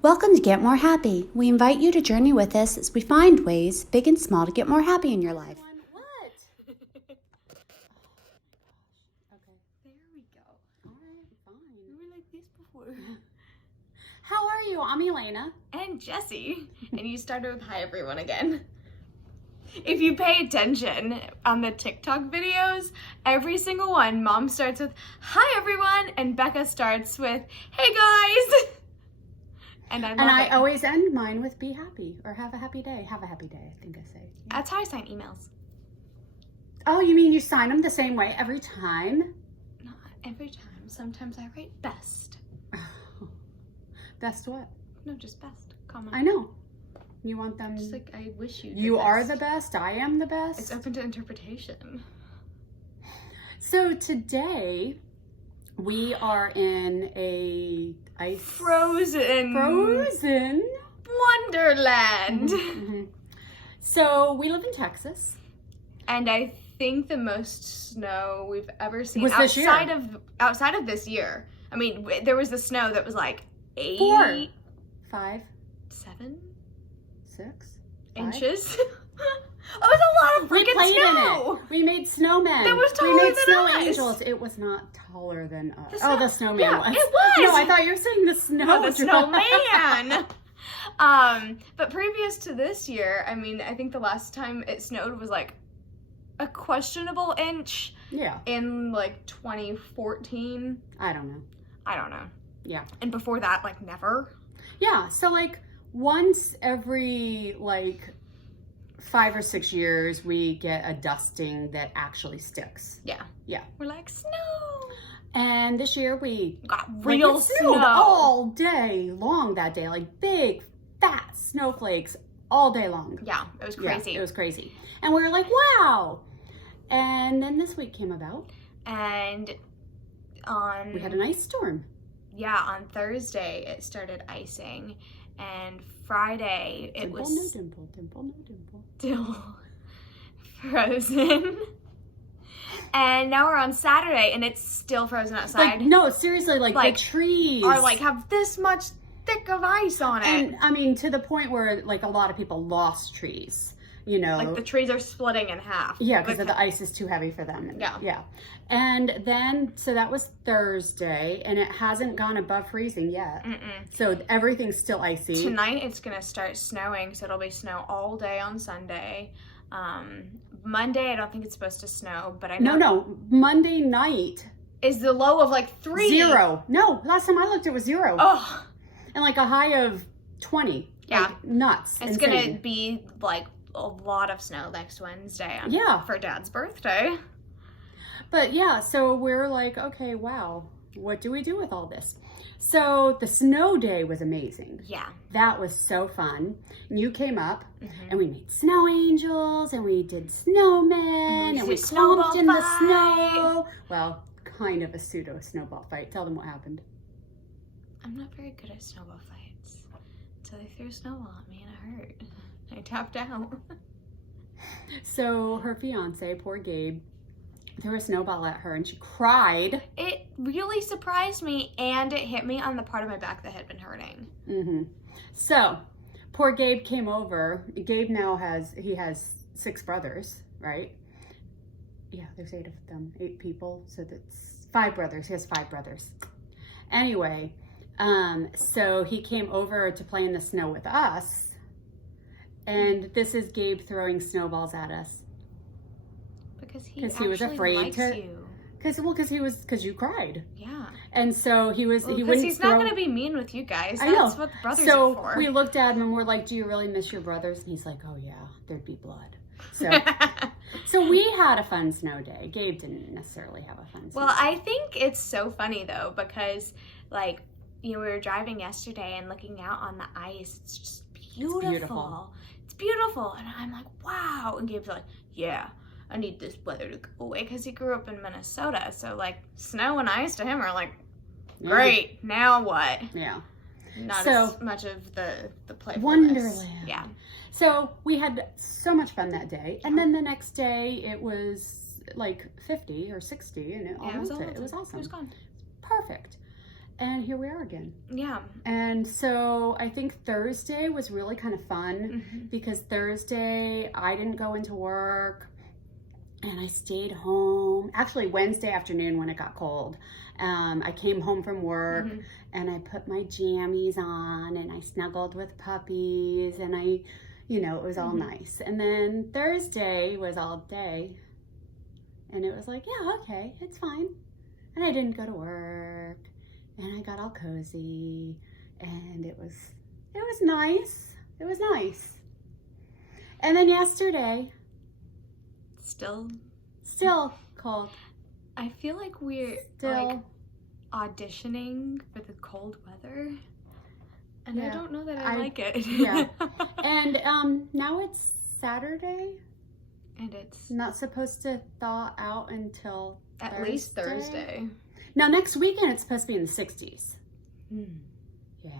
Welcome to Get More Happy. We invite you to journey with us as we find ways, big and small, to get more happy in your life. What? Okay. There we go. All right, fine. We were like this before. How are you? I'm Elena. And Jessie. And you started with hi everyone again. If you pay attention on the TikTok videos, every single one, Mom starts with hi everyone and Becca starts with hey guys. And I love it. Always end mine with be happy or have a happy day. Have a happy day, I think I say. That's how I sign emails. Oh, you mean you sign them the same way every time? Not every time. Sometimes I write best. Best what? No, just best. Comment. I know. You want them... Just like I wish you. You are the best. I am the best. It's open to interpretation. So today we are in a ice Frozen Wonderland. Mm-hmm. So we live in Texas. And I think the most snow we've ever seen Was this year. outside of this year. I mean, there was the snow that was like 8, 4, 5, 7 six, 5 inches. It was a lot of We freaking played snow. in it. We made snowmen. That was taller We made than snow us. angels. It was not taller than us. The the snowman yeah, was. it was. No, I thought you were saying the snow. The snowman. But previous to this year, I mean, I think the last time it snowed was like a questionable inch. Yeah. In like 2014. I don't know. Yeah. And before that, like never. Yeah. So like once every like 5 or 6 years, we get a dusting that actually sticks. Yeah. Yeah. We're like, snow. And this year we Got real it snowed snow. all day long that day. Like big, fat snowflakes all day long. Yeah, it was crazy. Yeah, it was crazy. And we were like, wow. And then this week came about. And We had an ice storm. Yeah, on Thursday it started icing. And Friday it Dimple, was no dimple, dimple, no dimple. still frozen. And now we're on Saturday and it's still frozen outside. Like, no, seriously, like the trees are like have this much thick of ice on it. And I mean, to the point where like a lot of people lost trees, you know. Like the trees are splitting in half. Yeah, because the ice is too heavy for them. Yeah. Yeah. And then, so that was Thursday, and it hasn't gone above freezing yet. So everything's still icy. Tonight it's gonna start snowing, so it'll be snow all day on Sunday. Monday I don't think it's supposed to snow, but I know. No, Monday night. Is the low of like 3. 0. No, last time I looked it was 0. Oh. And like a high of 20. Yeah. Like, nuts. It's insane. gonna be like a lot of snow next Wednesday. Yeah. For Dad's birthday. But yeah, so we're like, okay, wow, what do we do with all this? So the snow day was amazing. Yeah. That was so fun. And you came up and we made snow angels and we did snowmen and we stomped in the snow. Well, kind of a pseudo snowball fight. Tell them what happened. I'm not very good at snowball fights. So they threw a snowball at me and it hurt. I tapped out. So her fiance, poor Gabe, threw a snowball at her and she cried. It really surprised me and it hit me on the part of my back that had been hurting. So poor Gabe came over. Gabe now has 6 brothers, right? Yeah, there's 8 of them, 8 people. So that's 5 brothers. He has 5 brothers. Anyway, so he came over to play in the snow with us. And this is Gabe throwing snowballs at us. Because he was afraid likes to. you. Because you cried. Yeah. And so he was. Well, he because wouldn't he's throw... not going to be mean with you guys. I know. That's what brothers so are for. we looked at him and we're like, "Do you really miss your brothers?" And he's like, "Oh yeah, there'd be blood." So, so we had a fun snow day. Gabe didn't necessarily have a fun snow Well, day. I think it's so funny though because, like, you know, we were driving yesterday and looking out on the ice. It's just beautiful. It's beautiful, and I'm like, wow. And Gabe's like, yeah. I need this weather to go away because he grew up in Minnesota. So, like, snow and ice to him are like, great, now what? Yeah. Not So, as much of the playfulness. Wonderland. Yeah. So we had so much fun that day. And then the next day it was like 50 or 60 and it all Yeah, melted. It was awesome. It was gone. Perfect. And here we are again. Yeah. And so I think Thursday was really kind of fun because Thursday I didn't go into work and I stayed home. Actually, Wednesday afternoon when it got cold, I came home from work and I put my jammies on and I snuggled with puppies and I, you know, it was all nice. And then Thursday was all day and it was like, yeah, okay, it's fine. And I didn't go to work. And I got all cozy, and it was nice. It was nice. And then yesterday, Still cold. I feel like we're like auditioning for the cold weather, and I don't know that I like it. Yeah. And now it's Saturday, and it's not supposed to thaw out until at least Thursday. Now next weekend it's supposed to be in the 60s. Yeah.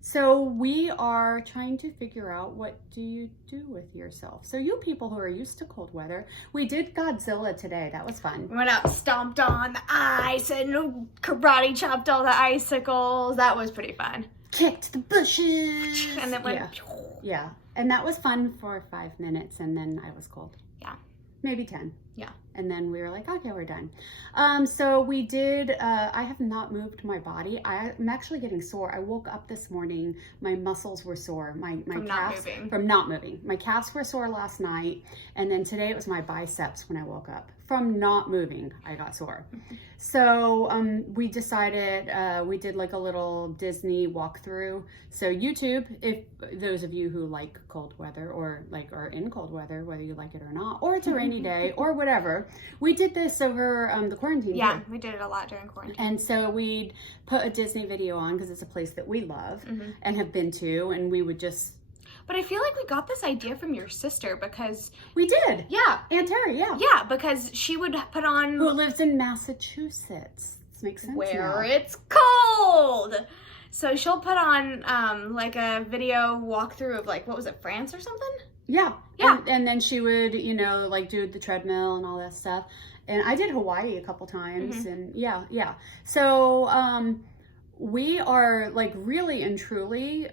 So we are trying to figure out, what do you do with yourself? So you people who are used to cold weather, we did Godzilla today. That was fun. We went out, stomped on the ice, and karate chopped all the icicles. That was pretty fun. Kicked the bushes. And then went. Yeah. And that was fun for 5 minutes, and then I was cold. Yeah. Maybe 10. Yeah. And then we were like, okay, we're done. So we did, I have not moved my body. I'm actually getting sore. I woke up this morning, my muscles were sore. My calves, from not moving. My calves were sore last night. And then today it was my biceps when I woke up. From not moving, I got sore. So we decided, we did like a little Disney walkthrough. So YouTube, if those of you who like cold weather or like are in cold weather, whether you like it or not, or it's a rainy day or whatever, we did this over the quarantine. Yeah, we did it a lot during quarantine. And so we'd put a Disney video on because it's a place that we love and have been to, and we would just... But I feel like we got this idea from your sister because... We did. Yeah. Aunt Terry, yeah. Yeah, because she would put on... Who lives in Massachusetts. This makes sense where now. it's cold. So she'll put on like a video walkthrough of like, what was it, France or something? Yeah. Yeah. And then she would, you know, like do the treadmill and all that stuff. And I did Hawaii a couple times and yeah. So we are like really and truly...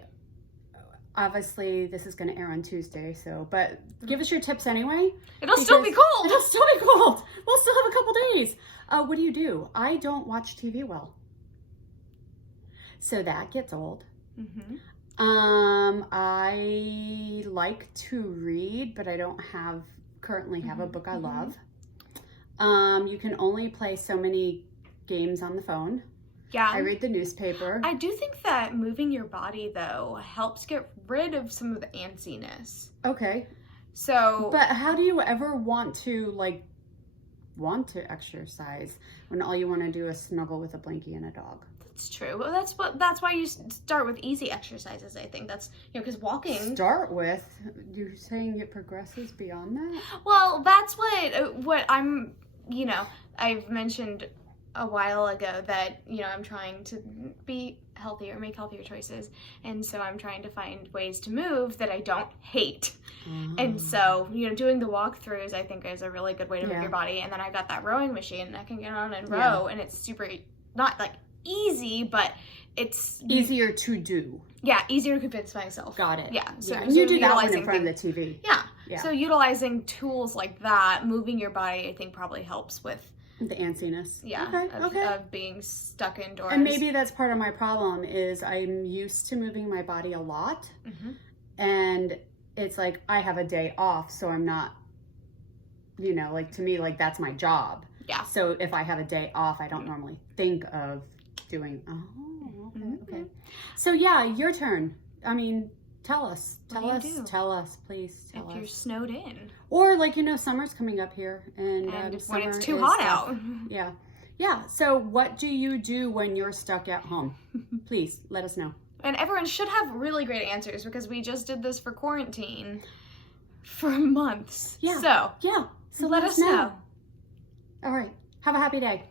Obviously, this is going to air on Tuesday, so, but give us your tips anyway. It'll still be cold. It'll still be cold. We'll still have a couple days. What do? I don't watch TV well. So that gets old. I like to read, but I don't currently have a book I love. You can only play so many games on the phone. Yeah. I read the newspaper. I do think that moving your body, though, helps get rid of some of the antsiness. Okay. So... But how do you ever want to exercise when all you want to do is snuggle with a blankie and a dog? That's true. Well, that's why you start with easy exercises, I think. That's, you know, because walking... Start with? You're saying it progresses beyond that? Well, that's what I'm, you know, I've mentioned... a while ago that, you know, I'm trying to be healthier, make healthier choices, and so I'm trying to find ways to move that I don't hate. And so, you know, doing the walkthroughs I think is a really good way to move your body. And then I got that rowing machine I can get on and row, and it's super, not like easy, but it's easier to do. Yeah, easier to convince myself. Got it. Yeah. So, and you do that one in front of the TV. Yeah. So utilizing tools like that, moving your body, I think probably helps with the antsiness. Yeah. Of being stuck indoors. And maybe that's part of my problem is I'm used to moving my body a lot. And it's like I have a day off, so I'm not, you know, like to me, like that's my job. Yeah. So if I have a day off, I don't normally think of doing, okay. So yeah, your turn. I mean, tell us, please tell us. If you're snowed in. Or like, you know, summer's coming up here and when it's too hot out. Yeah. So what do you do when you're stuck at home? Please let us know. And everyone should have really great answers because we just did this for quarantine for months. Yeah. So let us know. All right. Have a happy day.